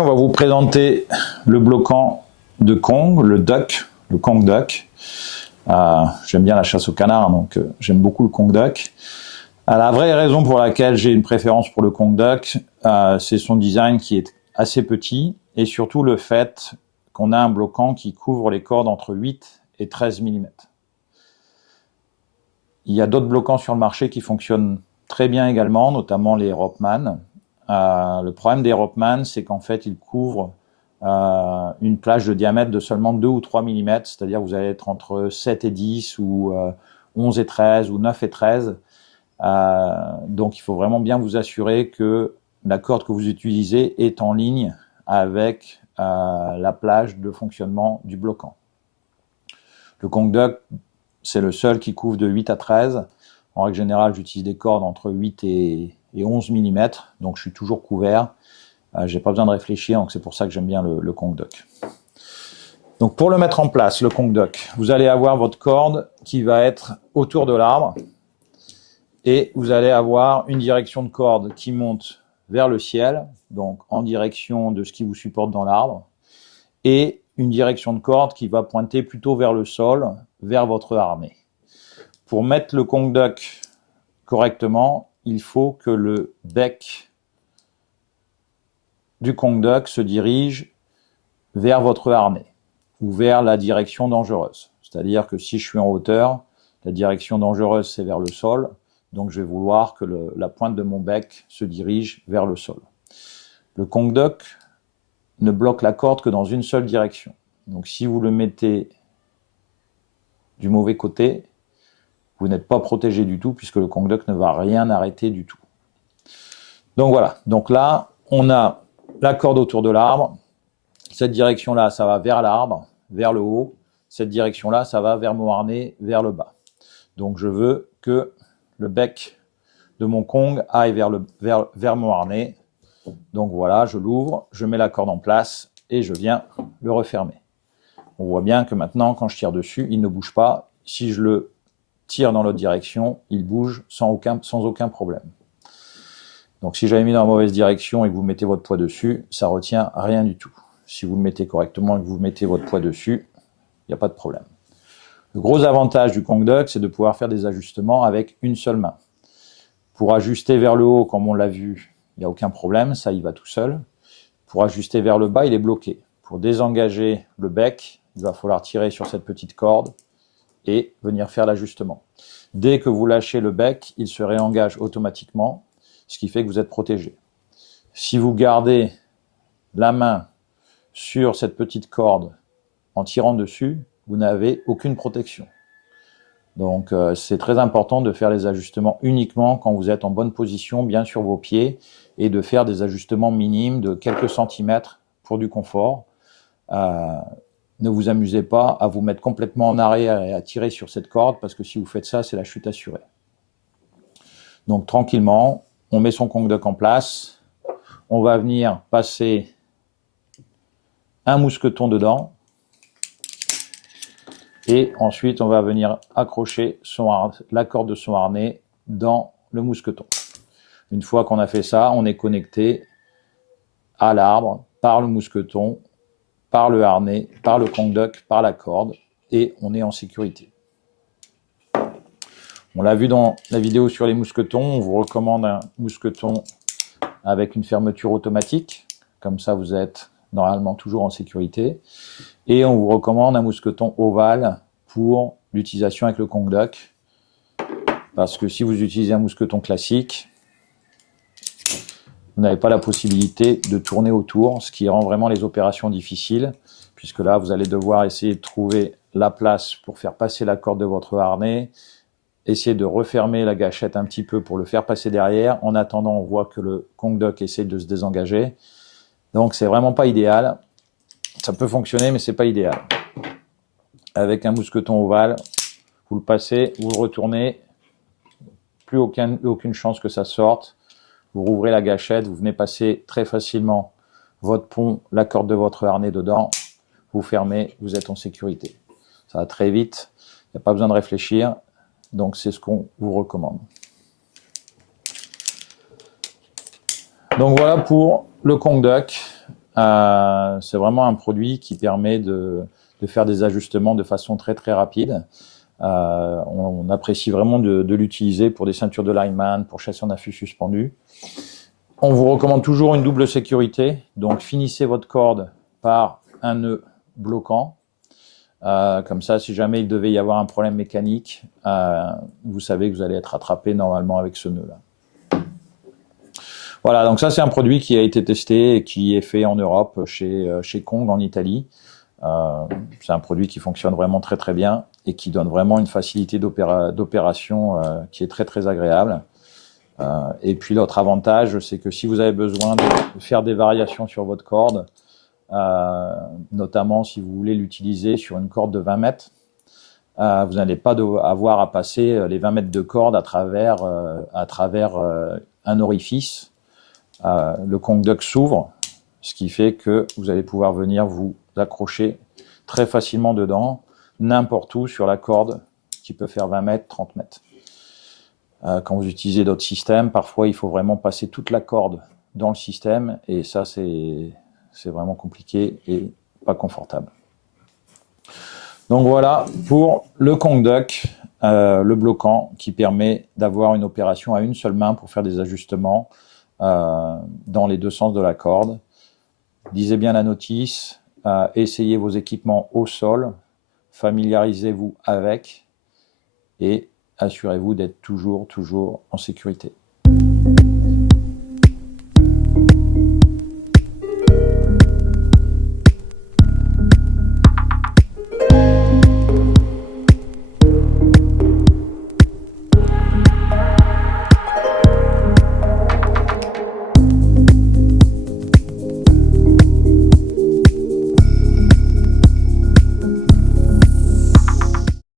on va vous présenter le bloquant de Kong, le Kong Duck. J'aime bien la chasse au canard, donc j'aime beaucoup le Kong Duck. La vraie raison pour laquelle j'ai une préférence pour le Kong Duck, c'est son design qui est assez petit et surtout le fait qu'on a un bloquant qui couvre les cordes entre 8 et 13 mm. Il y a d'autres bloquants sur le marché qui fonctionnent très bien également, notamment les Rockman. Le problème des Rockman, c'est qu'en fait, ils couvrent une plage de diamètre de seulement 2 ou 3 mm, c'est-à-dire vous allez être entre 7 et 10 ou 11 et 13 ou 9 et 13. Donc il faut vraiment bien vous assurer que la corde que vous utilisez est en ligne avec la plage de fonctionnement du bloquant. Le Kong Duck, c'est le seul qui couvre de 8 à 13. En règle générale, j'utilise des cordes entre 8 et 11 mm, donc je suis toujours couvert. Je n'ai pas besoin de réfléchir, donc c'est pour ça que j'aime bien le Kong Duck. Donc pour le mettre en place, le Kong Duck, vous allez avoir votre corde qui va être autour de l'arbre et vous allez avoir une direction de corde qui monte vers le ciel, donc en direction de ce qui vous supporte dans l'arbre, et une direction de corde qui va pointer plutôt vers le sol, vers votre harnais. Pour mettre le Kong Duck correctement, il faut que le bec du Kong Duck se dirige vers votre harnais ou vers la direction dangereuse. C'est-à-dire que si je suis en hauteur, la direction dangereuse c'est vers le sol, donc je vais vouloir que la pointe de mon bec se dirige vers le sol. Le Kong Duck ne bloque la corde que dans une seule direction. Donc si vous le mettez du mauvais côté, vous n'êtes pas protégé du tout puisque le Kong Duck ne va rien arrêter du tout. Donc voilà, donc là on a la corde autour de l'arbre. Cette direction-là, ça va vers l'arbre, vers le haut. Cette direction-là, ça va vers mon harnais, vers le bas. Donc je veux que le bec de mon Kong aille vers mon harnais. Donc voilà, je l'ouvre, je mets la corde en place et je viens le refermer. On voit bien que maintenant, quand je tire dessus, il ne bouge pas. Si je le tire dans l'autre direction, il bouge sans aucun problème. Donc si j'avais mis dans la mauvaise direction et que vous mettez votre poids dessus, ça ne retient rien du tout. Si vous le mettez correctement et que vous mettez votre poids dessus, il n'y a pas de problème. Le gros avantage du Kong Duck, c'est de pouvoir faire des ajustements avec une seule main. Pour ajuster vers le haut, comme on l'a vu, il n'y a aucun problème, ça y va tout seul. Pour ajuster vers le bas, il est bloqué. Pour désengager le bec, il va falloir tirer sur cette petite corde et venir faire l'ajustement. Dès que vous lâchez le bec, il se réengage automatiquement, ce qui fait que vous êtes protégé. Si vous gardez la main sur cette petite corde en tirant dessus, vous n'avez aucune protection. Donc c'est très important de faire les ajustements uniquement quand vous êtes en bonne position, bien sur vos pieds, et de faire des ajustements minimes de quelques centimètres pour du confort. Ne vous amusez pas à vous mettre complètement en arrière et à tirer sur cette corde, parce que si vous faites ça, c'est la chute assurée. Donc tranquillement, on met son Kong Duck en place, on va venir passer un mousqueton dedans, et ensuite on va venir accrocher la corde de son harnais dans le mousqueton. Une fois qu'on a fait ça, on est connecté à l'arbre par le mousqueton, par le harnais, par le Kong Duck, par la corde, et on est en sécurité. On l'a vu dans la vidéo sur les mousquetons, on vous recommande un mousqueton avec une fermeture automatique, comme ça vous êtes normalement toujours en sécurité. Et on vous recommande un mousqueton ovale pour l'utilisation avec le Kong Duck, parce que si vous utilisez un mousqueton classique, vous n'avez pas la possibilité de tourner autour, ce qui rend vraiment les opérations difficiles, puisque là vous allez devoir essayer de trouver la place pour faire passer la corde de votre harnais, essayer de refermer la gâchette un petit peu pour le faire passer derrière. En attendant, on voit que le Kong Duck essaie de se désengager. Donc c'est vraiment pas idéal. Ça peut fonctionner, mais c'est pas idéal. Avec un mousqueton ovale, vous le passez, vous le retournez, plus aucune chance que ça sorte. Vous rouvrez la gâchette, vous venez passer très facilement votre pont, la corde de votre harnais dedans, vous fermez, vous êtes en sécurité. Ça va très vite, il n'y a pas besoin de réfléchir, donc c'est ce qu'on vous recommande. Donc voilà pour le Kong Duck. c'est vraiment un produit qui permet de faire des ajustements de façon très très rapide. On apprécie vraiment de l'utiliser pour des ceintures de lineman, pour chasser en affût suspendu. On vous recommande toujours une double sécurité, donc finissez votre corde par un nœud bloquant. Comme ça, si jamais il devait y avoir un problème mécanique, vous savez que vous allez être attrapé normalement avec ce nœud-là. Voilà, donc ça c'est un produit qui a été testé et qui est fait en Europe chez Kong en Italie. C'est un produit qui fonctionne vraiment très très bien et qui donne vraiment une facilité d'opération qui est très très agréable. Et puis l'autre avantage, c'est que si vous avez besoin de faire des variations sur votre corde, notamment si vous voulez l'utiliser sur une corde de 20 mètres, vous n'allez pas avoir à passer les 20 mètres de corde à travers un orifice. Le conduct s'ouvre, ce qui fait que vous allez pouvoir venir vous accrocher très facilement dedans, n'importe où sur la corde qui peut faire 20 mètres, 30 mètres. Quand vous utilisez d'autres systèmes, parfois il faut vraiment passer toute la corde dans le système et ça c'est vraiment compliqué et pas confortable. Donc voilà pour le conduct, le bloquant qui permet d'avoir une opération à une seule main pour faire des ajustements dans les deux sens de la corde. Lisez bien la notice, essayez vos équipements au sol, familiarisez-vous avec et assurez-vous d'être toujours en sécurité.